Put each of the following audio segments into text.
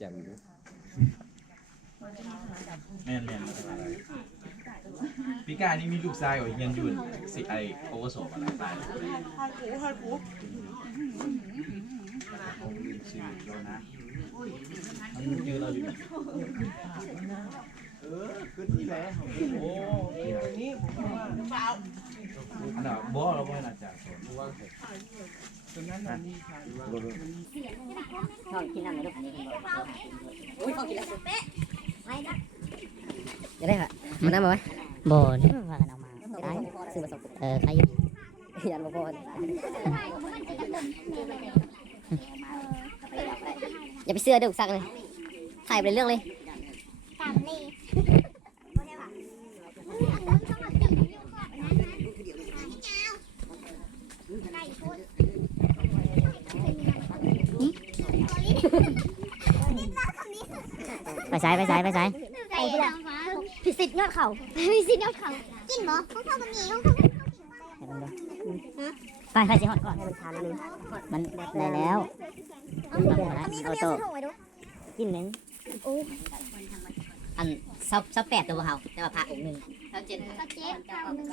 จังอยู่แม่นแม่นพี่กานี่มีลูกชายว่าเฮียนอยู่สิไอโอเวอร์โซอะไรตายชื่อเรานะมันยืนเราอยู่เนี่ยโอ้อันน่ะบ่เราบ่ให้อาจา รย์สอนช่องกินน้ำในลูกนี้อุ้ยเขากินแล้วจะได้ค่ะมันได้ไหมบ่เนี่ยพากันเอามาได้ซื้อมาสองเออใครยันบ่พออย่าไปเสื้อเด็กซักเลยถ่ายไปเรื่องเลย ไปใช้ไปใช้ไปใช้พิสิทธิ์ยอดเขาพิสิทธิ์ยอดเขาจริงเหรอของเขาก็มีของเขาไปไปสิฮอดก่อนให้มันทานเลยมันได้แล้วเขามีเขามีเอาถุงไว้ดูกินเหม็นอันเซาเซาแปดตัวเฮาแต่ว่าพระองค์หนึ่งเซาเจ็ดก็เจ๊เขาหนึ่ง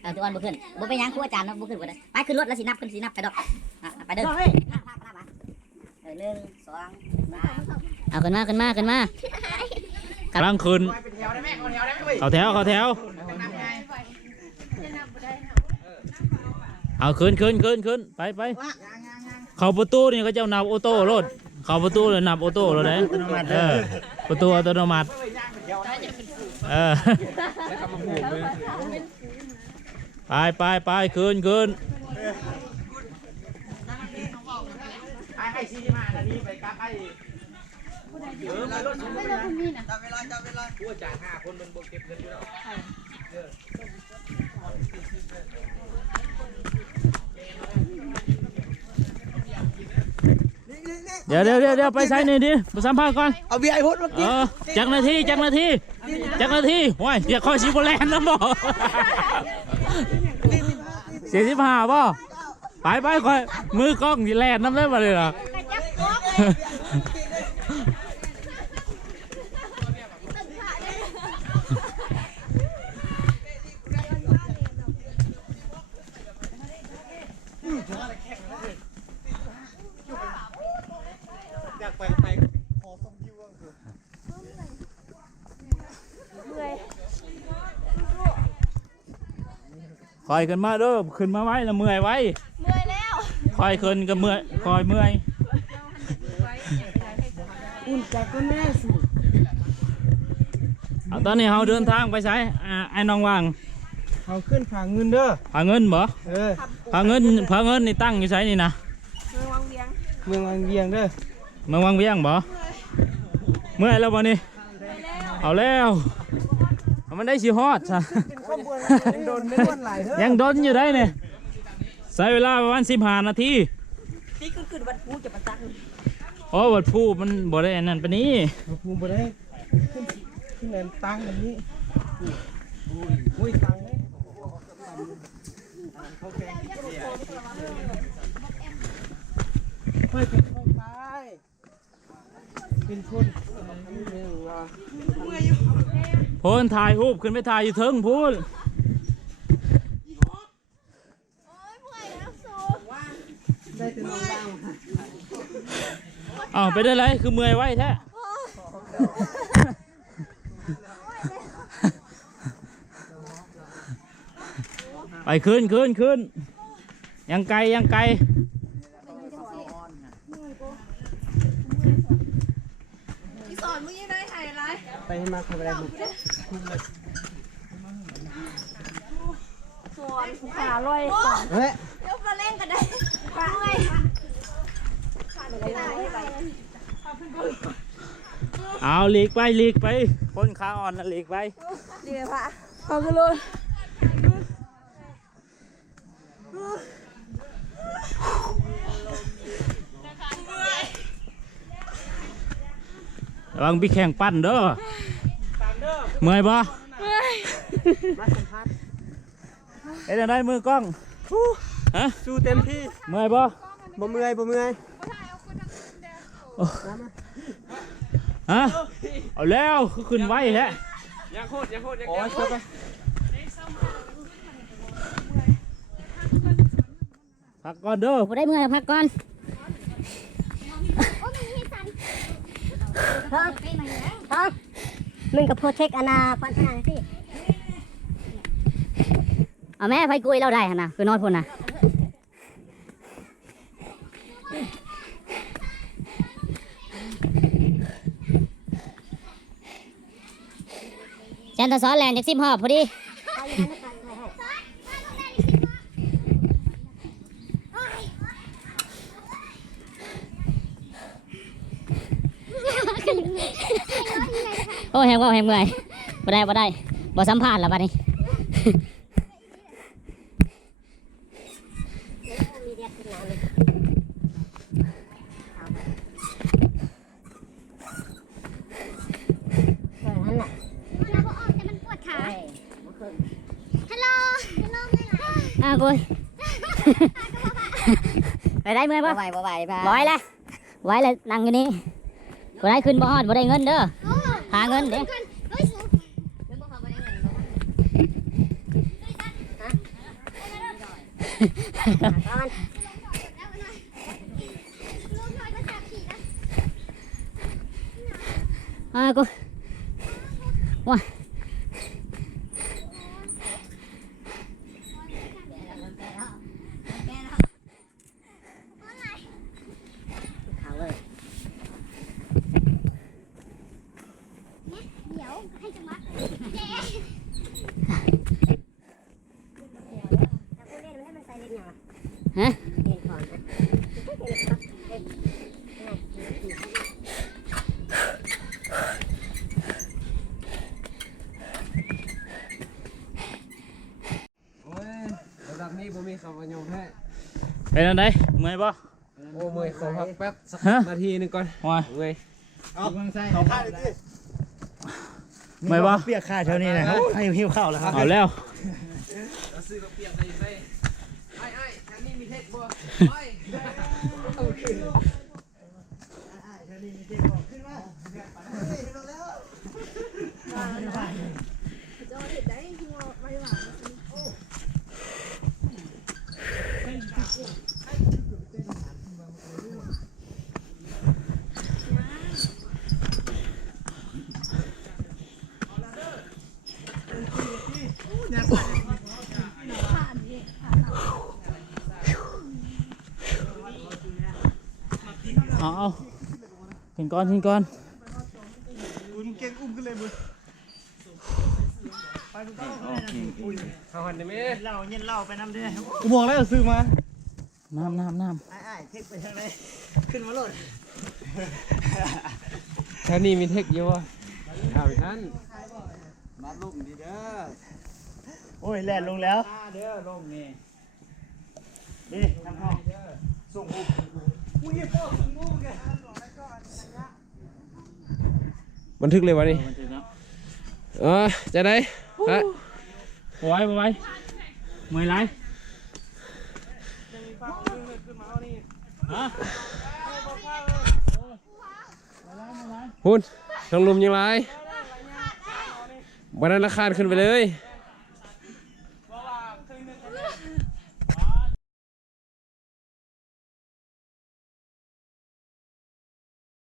เออตัวอันบ่ขึ้นบ่ไปยังครูอาจารย์เนาะบ่ขึ้นบ่ได้ไปขึ้นรถแล้วสินับขึ้นสินับไปดอกอะไปเด้อเออหนึ่งสอง เอาขึ้นมาขึ้นมาขึ้นมา กำลังคืนเขาแถวเขาแถว เอาขึ้นขึ้นขึ้นขึ้นไปไปเข้าประตูนี่เขาเจ้านับออโต้รถเข้าประตูเลยนับออโต้รถเลยเออประตูอัตโนมัติเออไปไปไปขึ้นขึ้นไอ้ไอ้ซีมาอันนี้ไปกับไอ้ เออไปรถชมไปนะจับเวลาจับเวลากูจ่ายห้าคนมันบ่เก็บเงินอยู่แล้วเดี๋ยวเดี๋ยวเดี๋ยวเดี๋ยวไปใส่นี่ดิไปสัมภาษณ์ก่อนเอาเบียร์ไอ้พุทธมาเออจักนาทีจักนาทีจักนาทีว้ยอย่าคอยชิบแลนนะบ่เสียสิบห้าบ่ไปไปคอยมือกล้องที่แลนน้ำได้มาเลยเหรออยากไปไปขอส่งคิวก็คือ คอยขึ้นมาเด้อขึ้นมาไว้ละเมื่อยไว้เมื่อยแล้วคอยขึ้นก็เมื่อยคอยเมื่อยอุ่นใจก็แม่สิเอาตอนนี้เราเดินทางไปใช้อ่าไอ้น้องวางเอาขึ้นผาเงินเด้อพาเงินบ่เออพาเงินพาเงินนี่ตั้งอยู่ใช้นี่นะเมืองวังเวียงเด้อเมืองวังเวียงบ่เมื่อยแล้วบ่นี่เอาแล้วเอา มันได้สิฮอดซะเป็นข้อมูลยังโดนไม่วนหลายเด้อยังดนอยู่ได้เนี่ยใช้เวลาประมาณสิบห้านาทีพี่ก็ขึ้นวัดพูจะประจักษ์โอ้วัดผู้มันบ่ได้อันนั้นปานนี้ภูมิบ่ได้ขึ้นขึ้นแนนตังแบบนี้อุ้ยตังเลยค่อยเป็นค่อยไปเป็น พูนถ่ายรูปขึ้นไปถ่ายอยู่เทิงพูนได้แต่น้องบ้างอ้าวไปได้ไรคือเมื่อยไว้แท้ไปขึ้นขึ้นขึ้นยังไกลยังไกลสอนมึงยังได้ถ่ายอะไรไปให้มาเข้าไปได้ลูกสอน ขาลอยเฮ้ยเดี๋ยวมาเล่นกันได้ปาเลยเอาหลีกไปหลีกไปคนขาอ่อนน่ะหลีกไปดีเลยปะเอากันเลยระวังพี่แข่งปั้นเด้อ เมื่อยปะมาสัมภาษณ์เอ้ยได้มือกล้องฮะสู้เต็มที่เมื่อยปะบ่เมื่อยบ่เมื่อยโฮะเอาแล้วคือขึ้นไว้แท้อย่าโคตรอย่าโคตรอย่าโอ้โคยตรไปพักก่อนเด้อบ่ได้เมื่อยพักก่อนโอ้มัน มีสันเฮ้ยเฮ้ยมึงกับโปรเทคอนาควันขนาดสิเอาแม่ไฟกุยเราได้หั่นน่ะคือนอนพุ่นน่ะจันทสอนแลนจากซิมหอบพอดี โอ้แหงว่าแหงเมื่อยบ่ได้บ่ได้บ่สัมภาษณ์แล้วบัดนี้เราวดขาฮัลโหลฮัลโหลไม่ไหลอะกุยไปได้เมื่อยปะไหวบ่ไหวพาร้อยแล้วไว้เลยนั่งอยู่นี่บ่ได้ขึ้นบ่ฮอดบ่ได้เงินเด้อ หาเงินเด้ขึ้นเฮ้ยสูงอะกุยว้าเขาเลย เดี๋ยวให้จังหวะเจ๊ ฮะ โอ้ยระดับนี้บ่มีคำว่าโยมให้ เป็นอันใดเมื่อยปะโอ้เมื่อยขอพักแป๊บสักฮะนาทีหนึงก่อนว่าเมื่อยเอาเขาพาเลยดิเมื่อยปะเปียกข้าเท่านี้นะให้หิวข้าวแล้วครับเอาแล้วเราซื้อมาเปรียบได้ยังไงไอ้ไอ้ทางนี้มีเทคบ่ ขึ้นก่อนขึ้นก่อนอุ้มเก่งอุ้มขึ้นเลยมือไปดูต้องเขาหันได้ไหมเหล้าเย็นเหล้าไปน้ำด้วยกูบอกแล้วซื้อมาน้ำน้ำน้ไอ้ไอ้เทคไปทางไหนขึ้นมาโลดทางนี้มีเทคอยู่บ่เอาอีกท่านมาลุ่มดีเด้อโอ้ยแล่นลงแล้วเด้อลงนี่นี่ทางห้องส่งหูกูยิบโป้ส่งหูแก บันทึกเลยวะนี่ำมันถึงแล้วเออจะได้ฮะบ่ไหว้บ่ไหว้เมื่อยไรฮะพุ่นทางลุมยังไรวันนั้นราคาขึ้นไปเลยเ